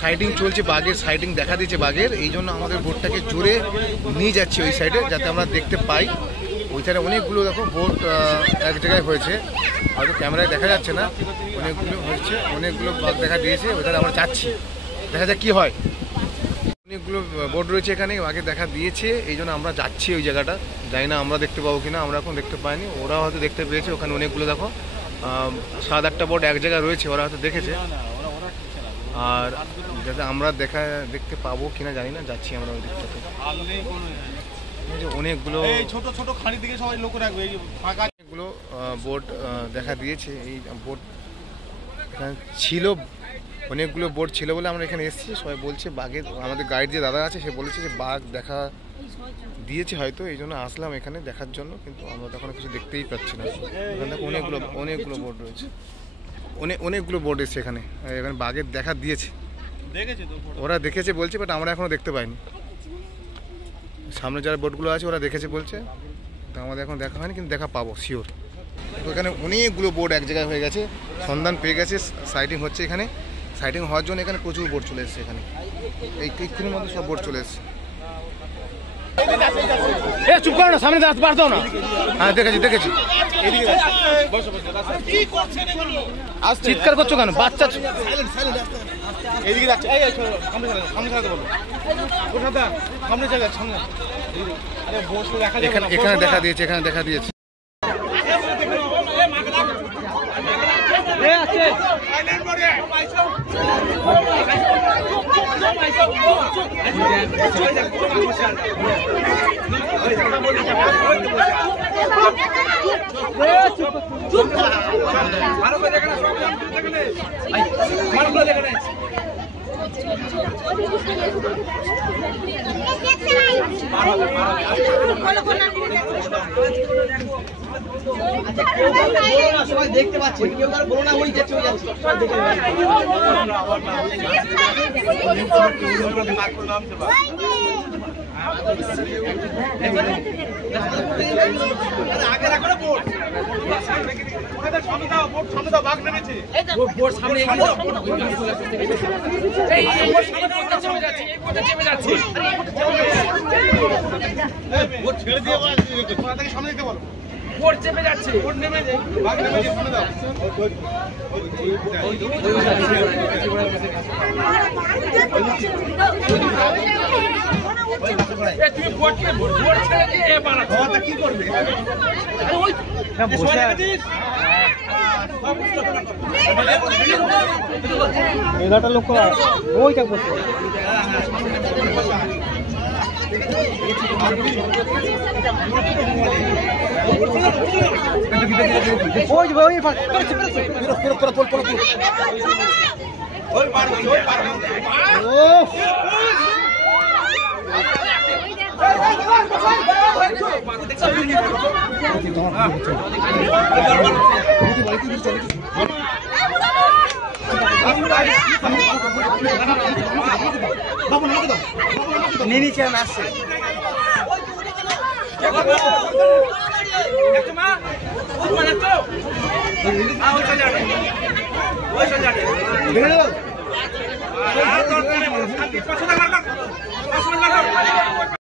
Siding চলছে, বাঘের siding দেখা দিচ্ছে বাঘের, এই জন্য আমাদের বোটটাকে জোরে নিয়ে যাচ্ছে ওই সাইডে যাতে আমরা দেখতে পাই। ওই সাইডে অনেকগুলো দেখো বোট এক জায়গায় হয়েছে, হয়তো ক্যামেরায় দেখা যাচ্ছে না, অনেকগুলো হয়েছে, অনেকগুলো বাঘ দেখা দিয়েছে। ওইখানে আমরা যাচ্ছি, দেখা যাক কি হয়। অনেকগুলো বোট রয়েছে এখানে, আগে দেখা দিয়েছে, এই জন্য আমরা যাচ্ছি ওই জায়গাটা। জানি না আমরা দেখতে পাবো কিনা, আমরা এখন দেখতে পাইনি, ওরা হয়তো দেখতে পেয়েছে। ওখানে অনেকগুলো দেখো 7-8টা বোট এক জায়গায় রয়েছে, ওরা হয়তো দেখেছে। আর যাতে আমরা দেখতে পাবো কিনা জানি না, যাচ্ছি আমরা ওই দিকটাতে। অনেকগুলো ছোট ছোট খাড়ি দিকে সবাই লোক রাখবে, অনেকগুলো বোট দেখা দিয়েছে। এই বোট এখানে ছিল, অনেকগুলো বোট ছিল বলে আমরা এখানে এসেছি। সবাই বলছে বাঘের, আমাদের গাইড যে দাদা আছে সে বলেছে যে বাঘ দেখা দিয়েছে হয়তো, এই জন্য আসলাম এখানে দেখার জন্য, কিন্তু আমরা তখন কিছু দেখতেই পাচ্ছি না। এখানে অনেকগুলো বোট রয়েছে, অনেকগুলো বোট এসছে এখানে, এখানে বাঘের দেখা দিয়েছে, ওরা দেখেছে বলছে, বাট আমরা এখনো দেখতে পাইনি। সামনে যারা বোটগুলো আছে ওরা দেখেছে বলছে, তো আমাদের এখন দেখা হয়নি, কিন্তু দেখা পাবো শিওর। এখানে অনেকগুলো বোট এক জায়গায় হয়ে গেছে, সন্ধান পেয়ে গেছে, সাইডিং হচ্ছে এখানে। সাইডিং হওয়ার জন্য এখানে প্রচুর বোট চলে এসছে, এখানে এই কিছুর মধ্যে সব বোট চলে এসছে। চুপ করো না, সামনে আসতে পারতো না। হ্যাঁ দেখেছি। চিৎকার করছো কেন, বাচ্চা? এখানে দেখা দিয়েছে, সবাই দেখতে পাচ্ছে, কেউ কারো বলো না, ওই যাচ্ছে আগে রাখো না বোট, সামনে দাও, বাঘ নেমেছে, বোট সামনে ছেড়ে দিয়ে সামনে দিতে বলো, বোট চেপে যাচ্ছে, বোট নেমে যায়, বাঘ নেমে যায়, সামনে দাও। তুমি বোট ছেড়ে দিয়ে কি করবে? এগারোটা লোক ওইটা করতে नीचे আসছে